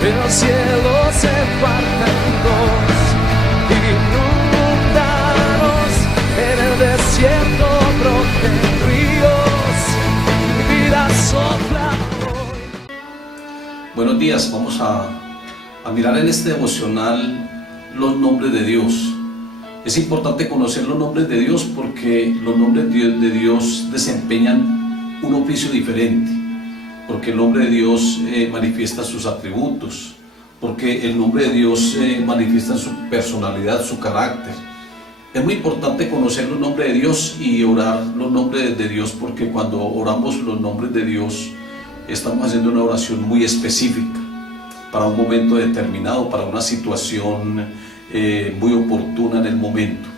el cielo se parte en dos, inundados en el desierto broten ríos, mi vida sopla hoy. Buenos días, vamos a mirar en este devocional los nombres de Dios. Es importante conocer los nombres de Dios porque los nombres de Dios desempeñan un oficio diferente, porque el nombre de Dios manifiesta sus atributos, porque el nombre de Dios manifiesta su personalidad, su carácter. Es muy importante conocer los nombres de Dios y orar los nombres de Dios, porque cuando oramos los nombres de Dios estamos haciendo una oración muy específica para un momento determinado, para una situación muy oportuna en el momento.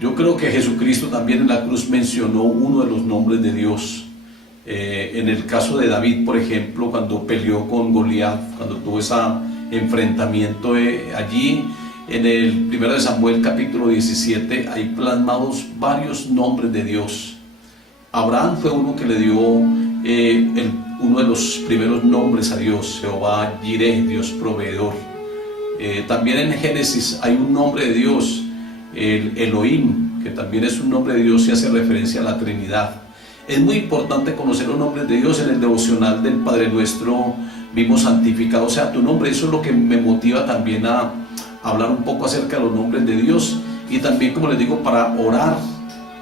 Yo creo que Jesucristo también en la cruz mencionó uno de los nombres de Dios. En el caso de David, por ejemplo, cuando peleó con Goliat, cuando tuvo ese enfrentamiento allí en el 1 Samuel capítulo 17, hay plasmados varios nombres de Dios. Abraham fue uno que le dio uno de los primeros nombres a Dios, Jehová Jireh, Dios proveedor. También en Génesis hay un nombre de Dios, el Elohim, que también es un nombre de Dios y hace referencia a la Trinidad. Es muy importante conocer los nombres de Dios. En el devocional del Padre Nuestro vimos santificado sea tu nombre. Eso es lo que me motiva también a hablar un poco acerca de los nombres de Dios, y también, como les digo, para orar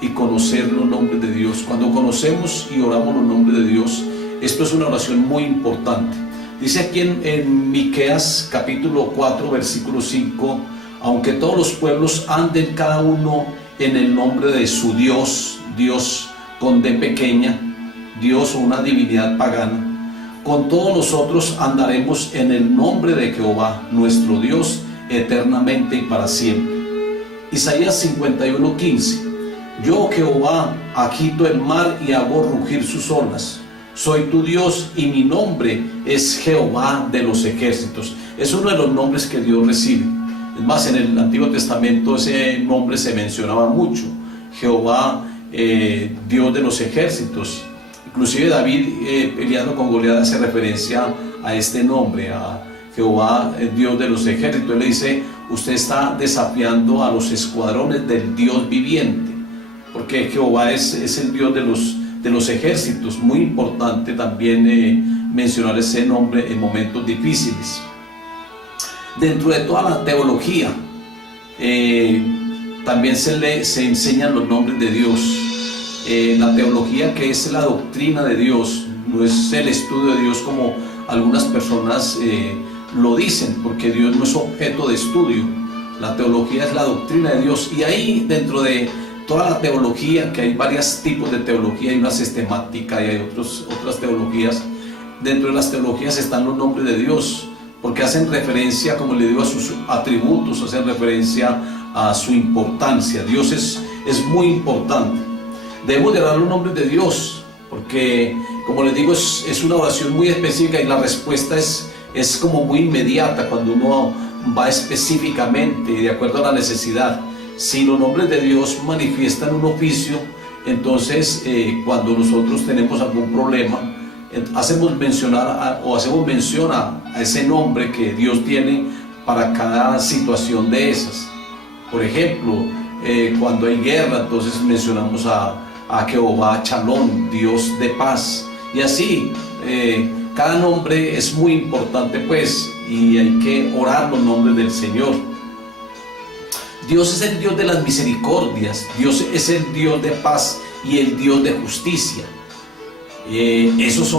y conocer los nombres de Dios. Cuando conocemos y oramos los nombres de Dios, esto es una oración muy importante. Dice aquí en Miqueas capítulo 4 versículo 5: aunque todos los pueblos anden cada uno en el nombre de su Dios, Dios con D pequeña, Dios o una divinidad pagana, con todos nosotros andaremos en el nombre de Jehová, nuestro Dios, eternamente y para siempre. Isaías 51:15: yo, Jehová, agito el mar y hago rugir sus olas. Soy tu Dios y mi nombre es Jehová de los ejércitos. Es uno de los nombres que Dios recibe. Es más, en el Antiguo Testamento ese nombre se mencionaba mucho: Jehová, Dios de los ejércitos. Inclusive David, peleando con Goliat, hace referencia a este nombre, a Jehová, Dios de los ejércitos. Él le dice: usted está desafiando a los escuadrones del Dios viviente, porque Jehová es el Dios de los ejércitos. Muy importante también mencionar ese nombre en momentos difíciles. Dentro de toda la teología también se enseñan los nombres de Dios. La teología, que es la doctrina de Dios, no es el estudio de Dios como algunas personas lo dicen, porque Dios no es objeto de estudio. La teología es la doctrina de Dios, y ahí dentro de toda la teología, que hay varios tipos de teología, hay una sistemática y hay otras teologías. Dentro de las teologías están los nombres de Dios, porque hacen referencia, como le digo, a sus atributos, hacen referencia a su importancia. Dios es muy importante. Debemos de hablar los nombres de Dios, porque, como les digo, es una oración muy específica, y la respuesta es como muy inmediata cuando uno va específicamente de acuerdo a la necesidad. Si los nombres de Dios manifiestan un oficio, entonces cuando nosotros tenemos algún problema, hacemos mención a ese nombre que Dios tiene para cada situación de esas. Por ejemplo, cuando hay guerra, entonces mencionamos a Jehová Shalom, Dios de paz. Y así, cada nombre es muy importante, pues, y hay que orar los nombres del Señor. Dios es el Dios de las misericordias, Dios es el Dios de paz y el Dios de justicia. Esos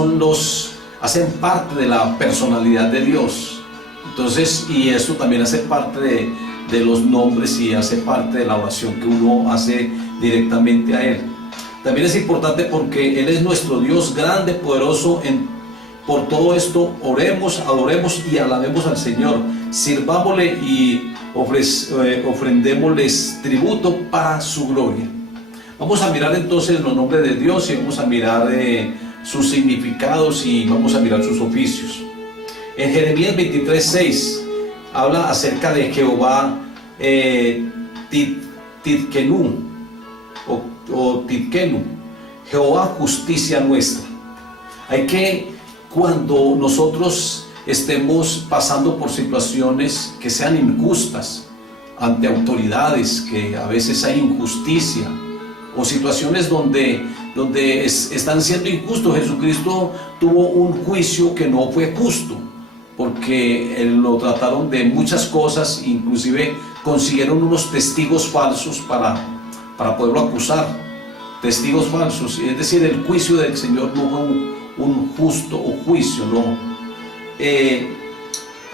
hacen parte de la personalidad de Dios. Entonces, y eso también hace parte de los nombres y hace parte de la oración que uno hace directamente a Él. También es importante porque Él es nuestro Dios grande, poderoso. Por todo esto, oremos, adoremos y alabemos al Señor. Sirvámosle y ofrendémosles tributo para su gloria. Vamos a mirar entonces los nombres de Dios, y vamos a mirar sus significados, y vamos a mirar sus oficios. En Jeremías 23:6 habla acerca de Jehová Tidkenu o Tidkenu, Jehová justicia nuestra. Hay que, cuando nosotros estemos pasando por situaciones que sean injustas, ante autoridades, que a veces hay injusticia, o situaciones donde están siendo injustos. Jesucristo tuvo un juicio que no fue justo, porque lo trataron de muchas cosas, inclusive consiguieron unos testigos falsos para poderlo acusar, testigos falsos. Es decir, el juicio del Señor no fue un justo juicio, no.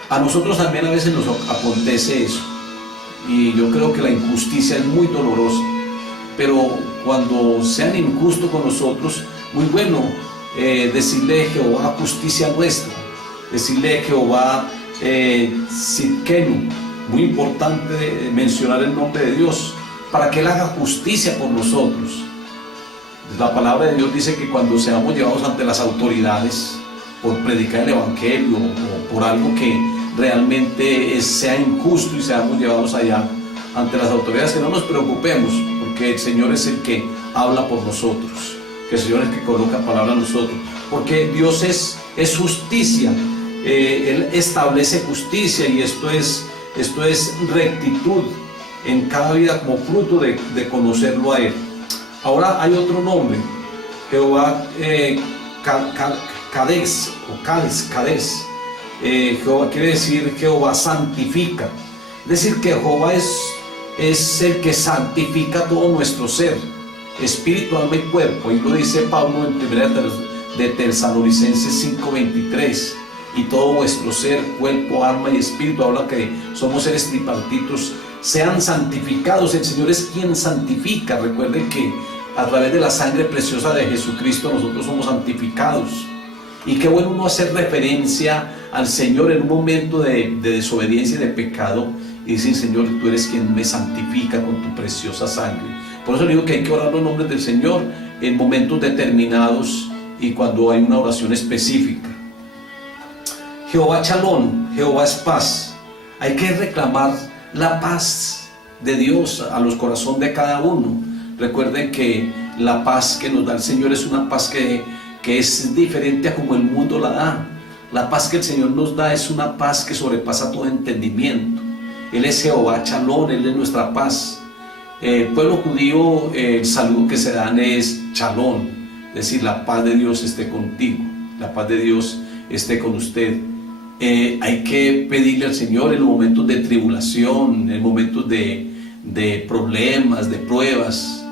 A nosotros también a veces nos acontece eso, y yo creo que la injusticia es muy dolorosa, pero cuando sean injustos con nosotros, muy bueno decirle a Jehová justicia nuestra, decirle a Jehová Sidkenu, muy importante mencionar el nombre de Dios, para que Él haga justicia por nosotros. La palabra de Dios dice que cuando seamos llevados ante las autoridades por predicar el Evangelio o por algo que realmente sea injusto y seamos llevados allá ante las autoridades, que no nos preocupemos, porque el Señor es el que habla por nosotros, que el Señor es el que coloca palabra a nosotros, porque Dios es justicia. Él establece justicia, y esto es rectitud en cada vida como fruto de conocerlo a Él. Ahora hay otro nombre, Jehová Kades o Kades. Jehová quiere decir Jehová santifica, es decir, que Jehová es el que santifica todo nuestro ser, espíritu, alma y cuerpo. Y lo dice Pablo en 1 de Tesalonicenses 5:23, y todo vuestro ser, cuerpo, alma y espíritu, habla que somos seres tripartitos, sean santificados. El Señor es quien santifica. Recuerden que a través de la sangre preciosa de Jesucristo nosotros somos santificados. Y qué bueno uno hacer referencia al Señor en un momento de desobediencia y de pecado, y decir: Señor, tú eres quien me santifica con tu preciosa sangre. Por eso digo que hay que orar los nombres del Señor en momentos determinados y cuando hay una oración específica. Jehová Shalom, Jehová es paz. Hay que reclamar la paz de Dios a los corazones de cada uno. Recuerden que la paz que nos da el Señor es una paz que es diferente a como el mundo la da. La paz que el Señor nos da es una paz que sobrepasa todo entendimiento. Él es Jehová Shalom, Él es nuestra paz. El pueblo judío, el saludo que se dan es Shalom, es decir, la paz de Dios esté contigo, la paz de Dios esté con usted. Hay que pedirle al Señor en los momentos de tribulación, en momentos de problemas, de pruebas,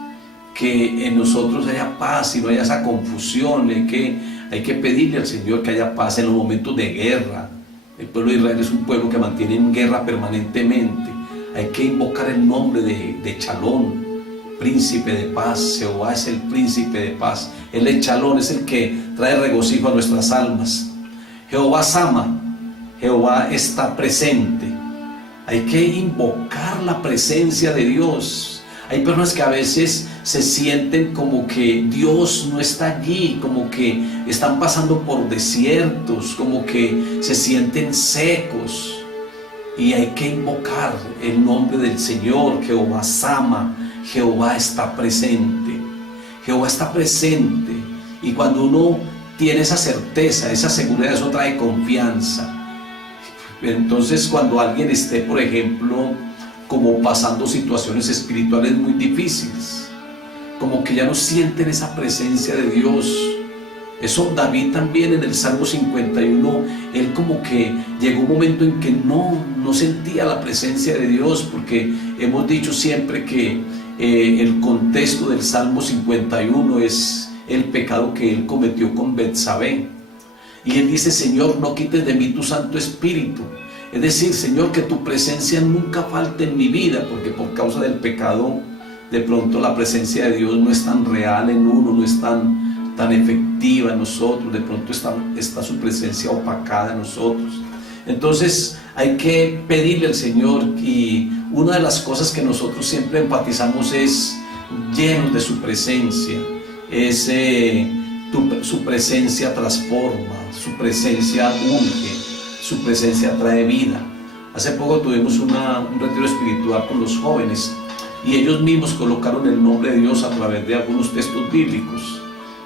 que en nosotros haya paz y no haya esa confusión. Hay que pedirle al Señor que haya paz en los momentos de guerra. El pueblo de Israel es un pueblo que mantiene en guerra permanentemente. Hay que invocar el nombre de Shalom, príncipe de paz. Jehová es el príncipe de paz. Él es Shalom, es el que trae regocijo a nuestras almas. Jehová Sama, Jehová está presente. Hay que invocar la presencia de Dios. Hay personas que a veces se sienten como que Dios no está allí, como que están pasando por desiertos, como que se sienten secos. Y hay que invocar el nombre del Señor. Jehová Sama, Jehová está presente. Jehová está presente. Y cuando uno tiene esa certeza, esa seguridad, eso trae confianza. Entonces, cuando alguien esté, por ejemplo, como pasando situaciones espirituales muy difíciles, como que ya no sienten esa presencia de Dios. Eso David también en el Salmo 51, él como que llegó un momento en que no sentía la presencia de Dios, porque hemos dicho siempre que el contexto del Salmo 51 es el pecado que él cometió con Betsabé. Y él dice: Señor, no quites de mí tu Santo Espíritu. Es decir, Señor, que tu presencia nunca falte en mi vida, porque por causa del pecado, de pronto la presencia de Dios no es tan real en uno, no es tan efectiva en nosotros, de pronto está su presencia opacada en nosotros. Entonces hay que pedirle al Señor, y una de las cosas que nosotros siempre enfatizamos es llenos de su presencia. Su presencia transforma, su presencia unge, su presencia trae vida. Hace poco tuvimos un retiro espiritual con los jóvenes, y ellos mismos colocaron el nombre de Dios a través de algunos textos bíblicos,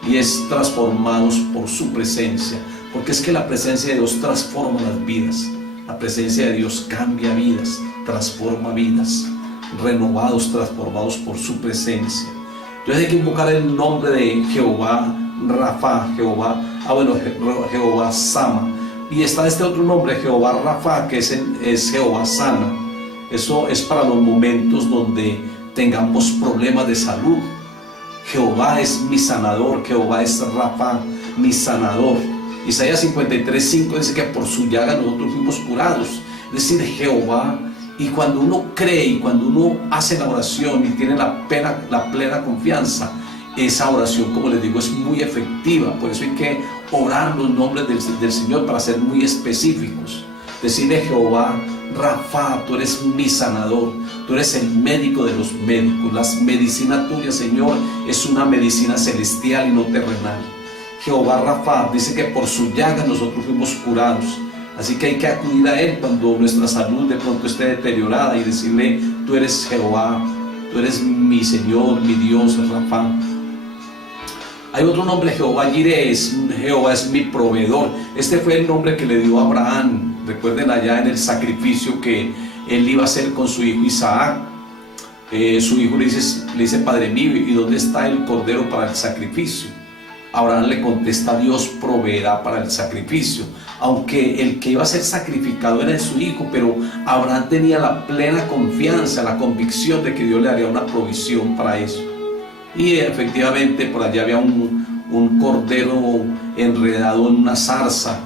y es transformados por su presencia, porque es que la presencia de Dios transforma las vidas. La presencia de Dios cambia vidas, transforma vidas, renovados, transformados por su presencia. Entonces hay que invocar el nombre de Jehová Rafa, Jehová Sama. Y está este otro nombre, Jehová Rafa, que es Jehová Sana. Eso es para los momentos donde tengamos problemas de salud. Jehová es mi sanador, Jehová es Rafa, mi sanador. Isaías 53:5 dice que por su llaga nosotros fuimos curados. Es decir, Jehová. Y cuando uno cree y cuando uno hace la oración y tiene la plena confianza, esa oración, como les digo, es muy efectiva. Por eso hay que orar los nombres del Señor para ser muy específicos. Decirle: Jehová Rafa, tú eres mi sanador, tú eres el médico de los médicos. La medicina tuya, Señor, es una medicina celestial y no terrenal. Jehová Rafa dice que por su llaga nosotros fuimos curados. Así que hay que acudir a Él cuando nuestra salud de pronto esté deteriorada y decirle: tú eres Jehová, tú eres mi Señor, mi Dios, Rafa. Hay otro nombre, Jehová Jireh, Jehová es mi proveedor. Este fue el nombre que le dio a Abraham. Recuerden allá en el sacrificio que él iba a hacer con su hijo Isaac. Su hijo le dice: Padre mío, ¿y dónde está el cordero para el sacrificio? Abraham le contesta: Dios proveerá para el sacrificio. Aunque el que iba a ser sacrificado era su hijo, pero Abraham tenía la plena confianza, la convicción de que Dios le haría una provisión para eso. Y efectivamente por allá había un cordero enredado en una zarza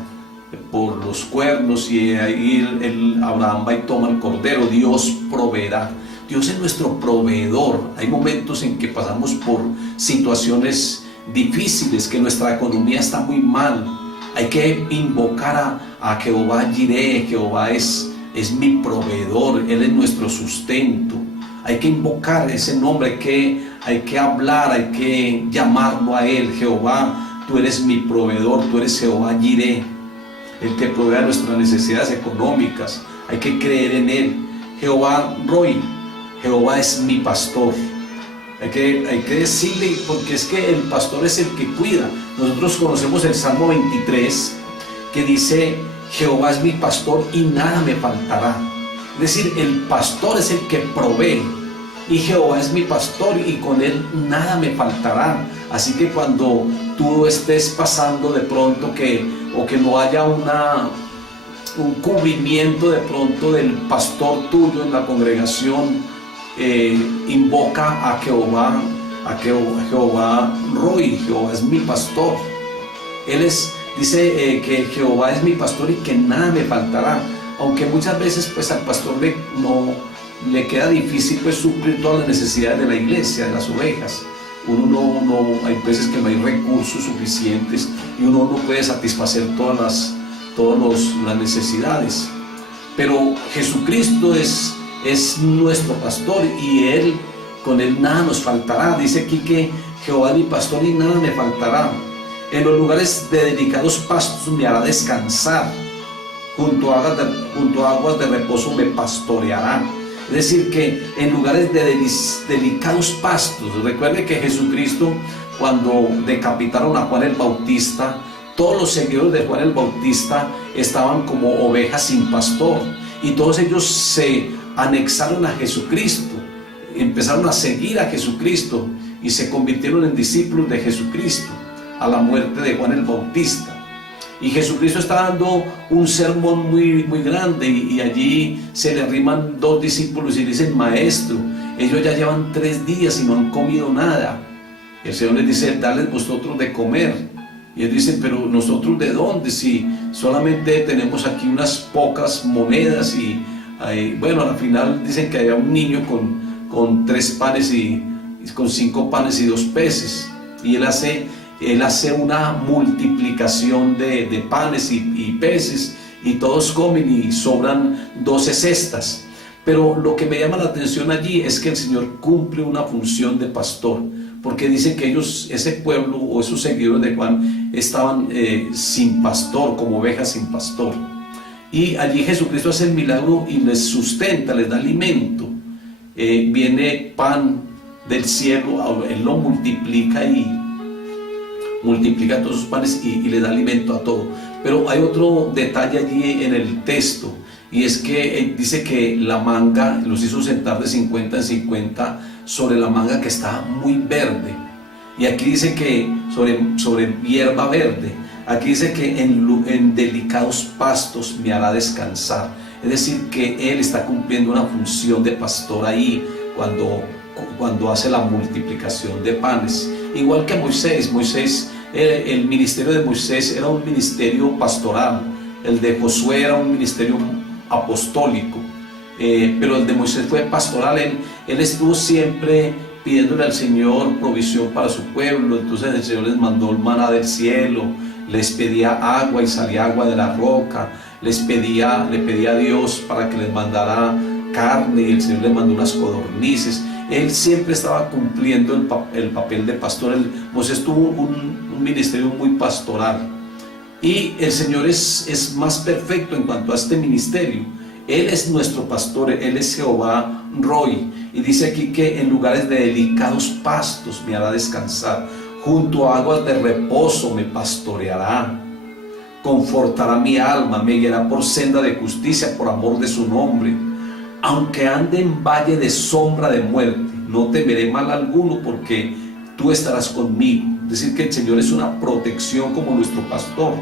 por los cuernos, y ahí Abraham va y toma el cordero. Dios proveerá. Dios es nuestro proveedor. Hay momentos en que pasamos por situaciones difíciles, que nuestra economía está muy mal. Hay que invocar a Jehová Jireh. Jehová es mi proveedor, Él es nuestro sustento. Hay que invocar ese nombre, hay que hablar, hay que llamarlo a Él. Jehová, tú eres mi proveedor, tú eres Jehová Jireh, el que provee nuestras necesidades económicas. Hay que creer en Él. Jehová Roy, Jehová es mi pastor. Hay que decirle, porque es que el pastor es el que cuida. Nosotros conocemos el Salmo 23, que dice: Jehová es mi pastor y nada me faltará. Es decir, el pastor es el que provee, y Jehová es mi pastor y con él nada me faltará. Así que cuando tú estés pasando de pronto o que no haya un cubrimiento de pronto del pastor tuyo en la congregación, invoca a Jehová Roy. Jehová es mi pastor. Dice que Jehová es mi pastor y que nada me faltará. Aunque muchas veces pues al pastor le queda difícil pues suplir todas las necesidades de la iglesia, de las ovejas. Hay veces que no hay recursos suficientes y uno no puede satisfacer todas las necesidades. Pero Jesucristo es nuestro pastor, y con él nada nos faltará. Dice aquí que Jehová es mi pastor y nada me faltará. En los lugares de delicados pastos me hará descansar. Junto a aguas de reposo me pastoreará. Es decir, que en lugares de delicados pastos. Recuerde que Jesucristo, cuando decapitaron a Juan el Bautista, todos los seguidores de Juan el Bautista estaban como ovejas sin pastor, y todos ellos se anexaron a Jesucristo, empezaron a seguir a Jesucristo y se convirtieron en discípulos de Jesucristo a la muerte de Juan el Bautista. Y Jesucristo está dando un sermón muy, muy grande, y allí se le arriman dos discípulos y le dicen: Maestro, ellos ya llevan 3 días y no han comido nada. El Señor les dice: Dales vosotros de comer. Y ellos dicen: pero nosotros ¿de dónde? Si solamente tenemos aquí unas pocas monedas. Y bueno, al final dicen que había un niño con 3 panes y con 5 panes y 2 peces. Y él hace una multiplicación de panes y peces, y todos comen y sobran 12 cestas. Pero lo que me llama la atención allí es que el Señor cumple una función de pastor, porque dice que ese pueblo o esos seguidores de Juan estaban sin pastor, como ovejas sin pastor. Y allí Jesucristo hace el milagro y les sustenta, les da alimento. Viene pan del cielo, Él lo multiplica y multiplica todos sus panes y le da alimento a todo. Pero hay otro detalle allí en el texto, y es que dice que la manga los hizo sentar de 50 en 50 sobre la manga que está muy verde. Y aquí dice que sobre hierba verde. Aquí dice que en delicados pastos me hará descansar. Es decir, que Él está cumpliendo una función de pastor ahí cuando hace la multiplicación de panes. Igual que Moisés, el ministerio de Moisés era un ministerio pastoral, el de Josué era un ministerio apostólico, pero el de Moisés fue pastoral. Él estuvo siempre pidiéndole al Señor provisión para su pueblo. Entonces el Señor les mandó el maná del cielo, les pedía agua y salía agua de la roca, le pedía a Dios para que les mandara carne, y el Señor le mandó unas codornices. Él siempre estaba cumpliendo el papel de pastor. Moisés tuvo un ministerio muy pastoral, y el Señor es más perfecto en cuanto a este ministerio. Él es nuestro pastor, Él es Jehová Roy, y dice aquí que en lugares de delicados pastos me hará descansar, junto a aguas de reposo me pastoreará, confortará mi alma, me guiará por senda de justicia por amor de su nombre. Aunque ande en valle de sombra de muerte, no temeré mal alguno, porque tú estarás conmigo. Es decir, que el Señor es una protección como nuestro pastor,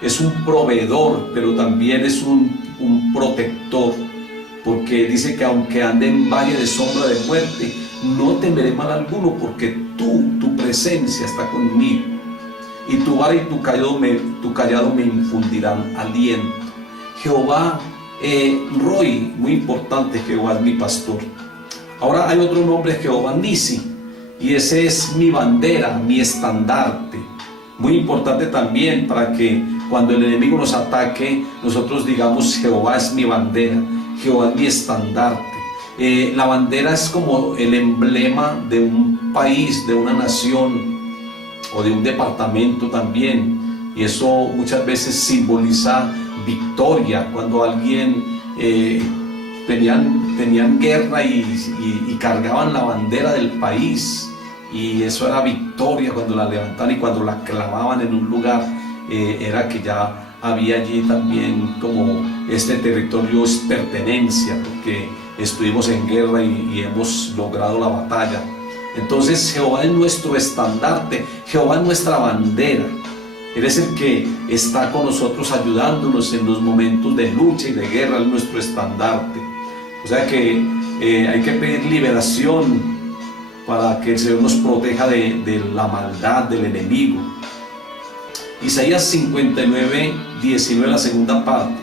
es un proveedor, pero también es un protector, porque dice que aunque ande en valle de sombra de muerte, no temeré mal alguno, porque tu presencia está conmigo, y tu vara y tu callado me infundirán aliento. Jehová Roy, muy importante, Jehová es mi pastor. Ahora hay otro nombre, Jehová Nisi, y ese es mi bandera, mi estandarte. Muy importante también, para que cuando el enemigo nos ataque, nosotros digamos: Jehová es mi bandera, Jehová es mi estandarte. La bandera es como el emblema de un país, de una nación o de un departamento también, y eso muchas veces simboliza victoria. Cuando alguien tenían guerra y cargaban la bandera del país, y eso era victoria cuando la levantaban, y cuando la clavaban en un lugar, era que ya había allí también como este territorio es pertenencia, porque estuvimos en guerra y hemos logrado la batalla. Entonces Jehová es nuestro estandarte, Jehová es nuestra bandera. Él es el que está con nosotros, ayudándonos en los momentos de lucha y de guerra. Es nuestro estandarte. O sea que hay que pedir liberación para que el Señor nos proteja de la maldad del enemigo. Isaías 59, 19, la segunda parte,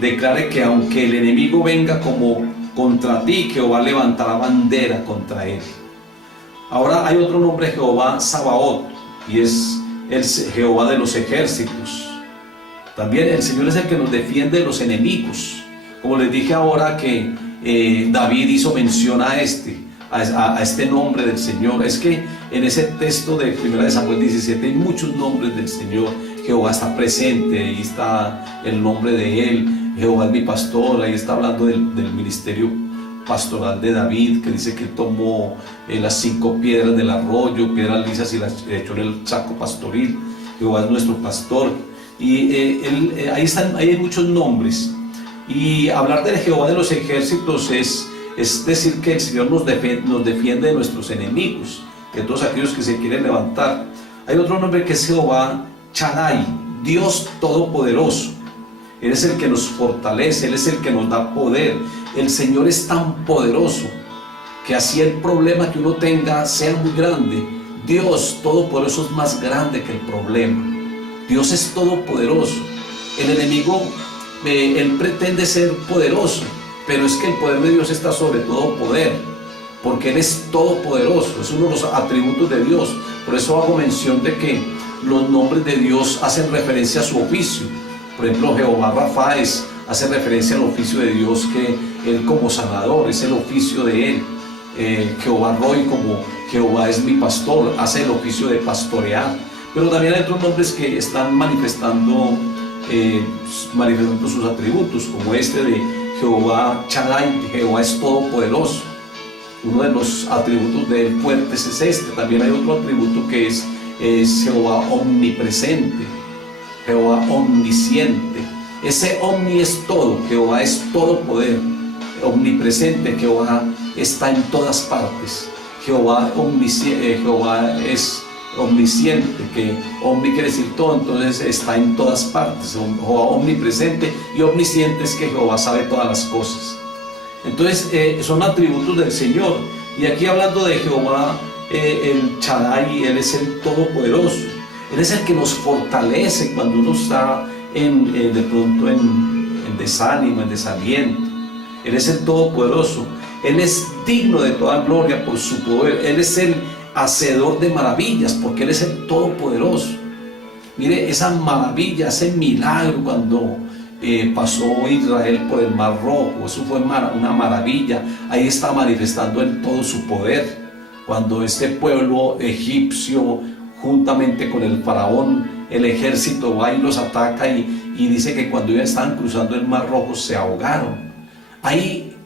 declare que aunque el enemigo venga como contra ti, Jehová levantará bandera contra él. Ahora hay otro nombre, Jehová Sabaoth, y es el Jehová de los ejércitos. También el Señor es el que nos defiende de los enemigos. Como les dije ahora que David hizo mención a este nombre del Señor. Es que en ese texto de 1 Samuel 17 hay muchos nombres del Señor. Jehová está presente, ahí está el nombre de Él. Jehová es mi pastor, ahí está hablando del ministerio pastoral de David, que dice que él tomó las 5 piedras del arroyo, piedras lisas, y las echó en el saco pastoril. Jehová es nuestro pastor. Y ahí hay muchos nombres. Y hablar de Jehová de los ejércitos es decir que el Señor nos defiende de nuestros enemigos, de todos aquellos que se quieren levantar. Hay otro nombre que es Jehová Shaddai, Dios Todopoderoso. Él es el que nos fortalece, Él es el que nos da poder. El Señor es tan poderoso que así el problema que uno tenga sea muy grande, Dios Todopoderoso es más grande que el problema. Dios es todopoderoso. El enemigo, él pretende ser poderoso, pero es que el poder de Dios está sobre todo poder, porque Él es todopoderoso, es uno de los atributos de Dios. Por eso hago mención de que los nombres de Dios hacen referencia a su oficio. Por ejemplo, Jehová Rafa hace referencia al oficio de Dios, que Él como sanador, es el oficio de Él. Jehová Roy, como Jehová es mi pastor, hace el oficio de pastorear. Pero también hay otros nombres que están manifestando sus atributos, como este de Jehová Shaddai, Jehová es todopoderoso. Uno de los atributos de Él fuertes es este. También hay otro atributo que es Jehová omnipresente. Jehová omnisciente. Ese omni es todo, Jehová es todo poder, omnipresente. Jehová está en todas partes. Jehová es omnisciente, que omni quiere decir todo, entonces está en todas partes. Jehová omnipresente, y omnisciente es que Jehová sabe todas las cosas. Entonces son atributos del Señor. Y aquí hablando de Jehová, el Shaddai, Él es el Todopoderoso. Él es el que nos fortalece cuando uno está de pronto en desánimo, en desaliento. Él es el Todopoderoso. Él es digno de toda gloria por su poder. Él es el hacedor de maravillas, porque Él es el Todopoderoso. Mire esa maravilla, ese milagro cuando pasó Israel por el Mar Rojo. Eso fue una maravilla. Ahí está manifestando en todo su poder. Cuando este pueblo egipcio, juntamente con el faraón, el ejército va y los ataca, y dice que cuando ya estaban cruzando el Mar Rojo se ahogaron. Ahí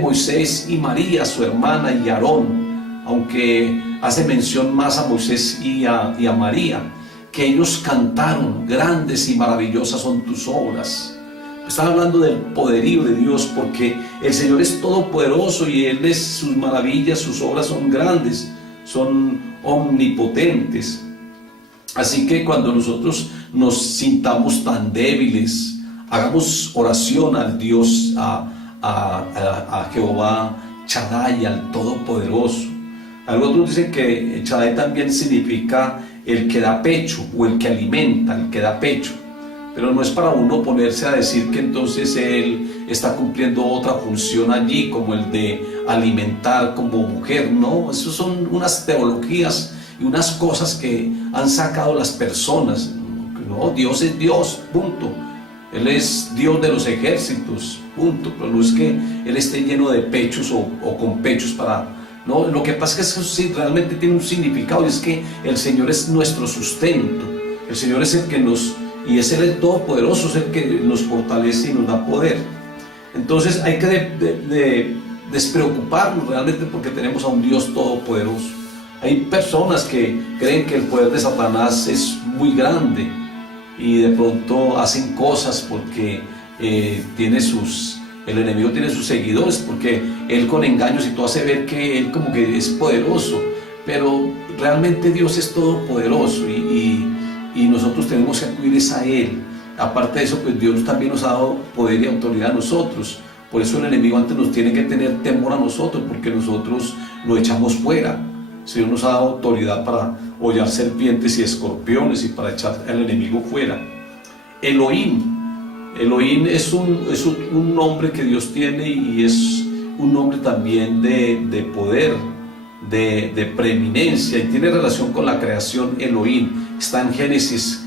Moisés y María, su hermana, y Aarón, aunque hace mención más a Moisés y a María, que ellos cantaron: grandes y maravillosas son tus obras. Están hablando del poderío de Dios, porque el Señor es todopoderoso y sus maravillas, sus obras son grandes, son omnipotentes. Así que cuando nosotros nos sintamos tan débiles, hagamos oración al Dios, a Jehová Shaddai, al Todopoderoso. Algunos dicen que Shaddai también significa el que da pecho, o el que alimenta, el que da pecho. Pero no es para uno ponerse a decir que entonces Él está cumpliendo otra función allí, como el de alimentar como mujer. No, eso son unas teologías y unas cosas que han sacado las personas. No, Dios es Dios, punto. Él es Dios de los ejércitos, punto. Pero no es que Él esté lleno de pechos o con pechos para... No, lo que pasa es que eso sí realmente tiene un significado, y es que el Señor es nuestro sustento. El Señor es el que nos... Y es Él el Todopoderoso, es el que nos fortalece y nos da poder. Entonces hay que despreocuparnos realmente, porque tenemos a un Dios todopoderoso. Hay personas que creen que el poder de Satanás es muy grande, y de pronto hacen cosas porque el enemigo tiene sus seguidores, porque él con engaños y todo hace ver que él como que es poderoso, pero realmente Dios es todopoderoso, y nosotros tenemos que acudir a Él. Aparte de eso, pues Dios también nos ha dado poder y autoridad a nosotros. Por eso el enemigo antes nos tiene que tener temor a nosotros, porque nosotros lo echamos fuera. El Señor nos ha dado autoridad para hollar serpientes y escorpiones, y para echar al enemigo fuera. Elohim es un nombre que Dios tiene, y es un nombre también de poder, de preeminencia, y tiene relación con la creación. Elohim está en Génesis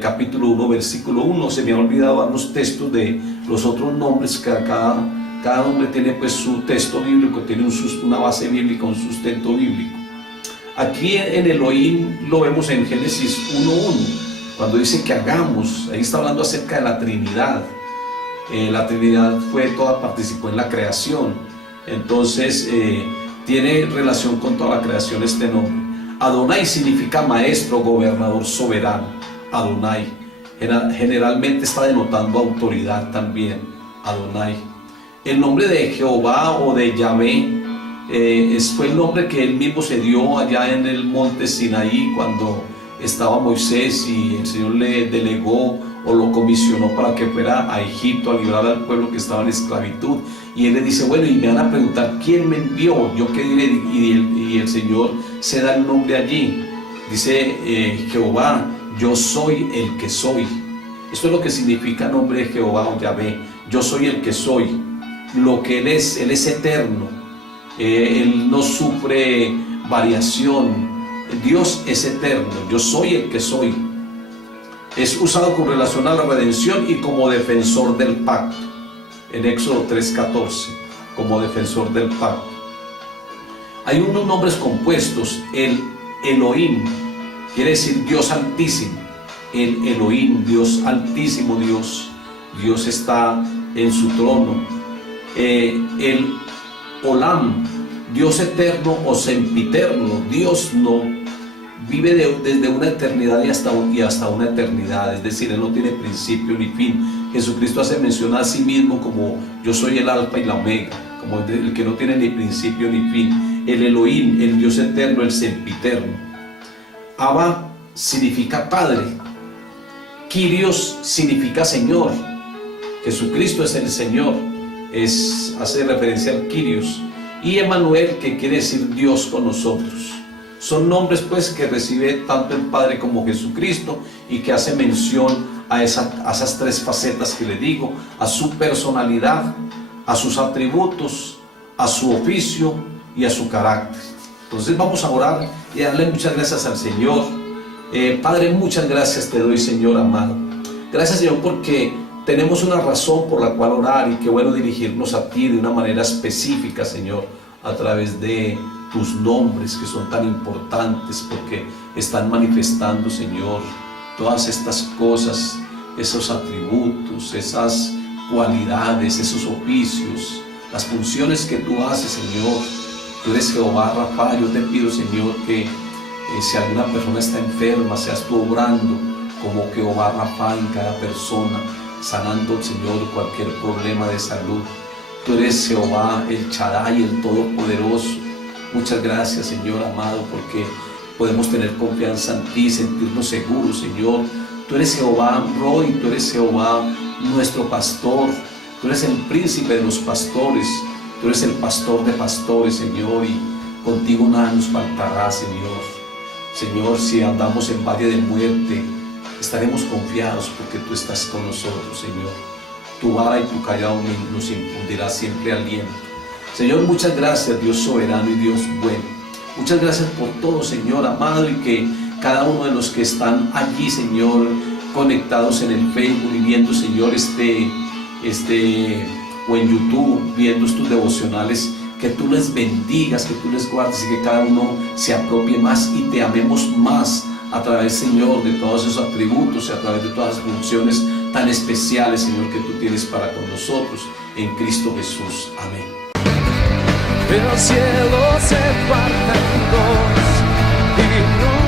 capítulo 1, versículo 1. Se me ha olvidado dar los textos de los otros nombres, que cada nombre tiene pues su texto bíblico, tiene una base bíblica, un sustento bíblico. Aquí en Elohim lo vemos en Génesis 1:1, cuando dice que hagamos. Ahí está hablando acerca de la Trinidad. La Trinidad participó en la creación. Entonces tiene relación con toda la creación este nombre. Adonai significa maestro, gobernador, soberano. Adonai generalmente está denotando autoridad también. Adonai. El nombre de Jehová o de Yahvé fue el nombre que él mismo se dio allá en el monte Sinaí, cuando estaba Moisés y el Señor le delegó o lo comisionó para que fuera a Egipto a librar al pueblo que estaba en esclavitud. Y él le dice: bueno, y me van a preguntar quién me envió, yo qué diré. Y el Señor se da el nombre allí. Dice Jehová: yo soy el que soy. Esto es lo que significa el nombre de Jehová o Yahvé. Yo soy el que soy. Lo que Él es eterno. Él no sufre variación. Dios es eterno. Yo soy el que soy. Es usado con relación a la redención y como defensor del pacto. En Éxodo 3:14, como defensor del pacto. Hay unos nombres compuestos. El Elohim quiere decir Dios altísimo. El Elohim, Dios altísimo, Dios está en su trono. El Olam, Dios eterno o sempiterno, Dios no vive desde una eternidad y hasta una eternidad, es decir, Él no tiene principio ni fin. Jesucristo hace mención a sí mismo como yo soy el alfa y la omega, como el que no tiene ni principio ni fin, el Elohim, el Dios eterno, el sempiterno. Abba significa Padre, Kyrios significa Señor, Jesucristo es el Señor, hace referencia al Kyrios, y Emmanuel, que quiere decir Dios con nosotros. Son nombres pues que recibe tanto el Padre como Jesucristo y que hace mención a esas tres facetas que le digo, a su personalidad, a sus atributos, a su oficio y a su carácter. Entonces vamos a orar y darle muchas gracias al Señor. Padre, muchas gracias te doy, Señor amado. Gracias, Señor, porque tenemos una razón por la cual orar, y qué bueno dirigirnos a ti de una manera específica, Señor, a través de tus nombres que son tan importantes, porque están manifestando, Señor, todas estas cosas, esos atributos, esas cualidades, esos oficios, las funciones que tú haces, Señor. Tú eres Jehová Rafa. Yo te pido, Señor, que si alguna persona está enferma, seas tú obrando como Jehová Rafa en cada persona, sanando, Señor, cualquier problema de salud. Tú eres Jehová, el Shaddai, el Todopoderoso. Muchas gracias, Señor amado, porque podemos tener confianza en ti, sentirnos seguros, Señor. Tú eres Jehová Roy, tú eres Jehová nuestro pastor, tú eres el príncipe de los pastores, tú eres el pastor de pastores, Señor, y contigo nada nos faltará, Señor. Señor, si andamos en valle de muerte, estaremos confiados porque tú estás con nosotros, Señor. Tu vara y tu callado nos infundirá siempre aliento. Señor, muchas gracias, Dios soberano y Dios bueno. Muchas gracias por todo, Señor amado, y que cada uno de los que están allí, Señor, conectados en el Facebook y viendo, Señor, o en YouTube, viendo estos devocionales, que tú les bendigas, que tú les guardes y que cada uno se apropie más y te amemos más a través, Señor, de todos esos atributos y a través de todas las funciones tan especiales, Señor, que tú tienes para con nosotros en Cristo Jesús. Amén. El cielo se parte en dos y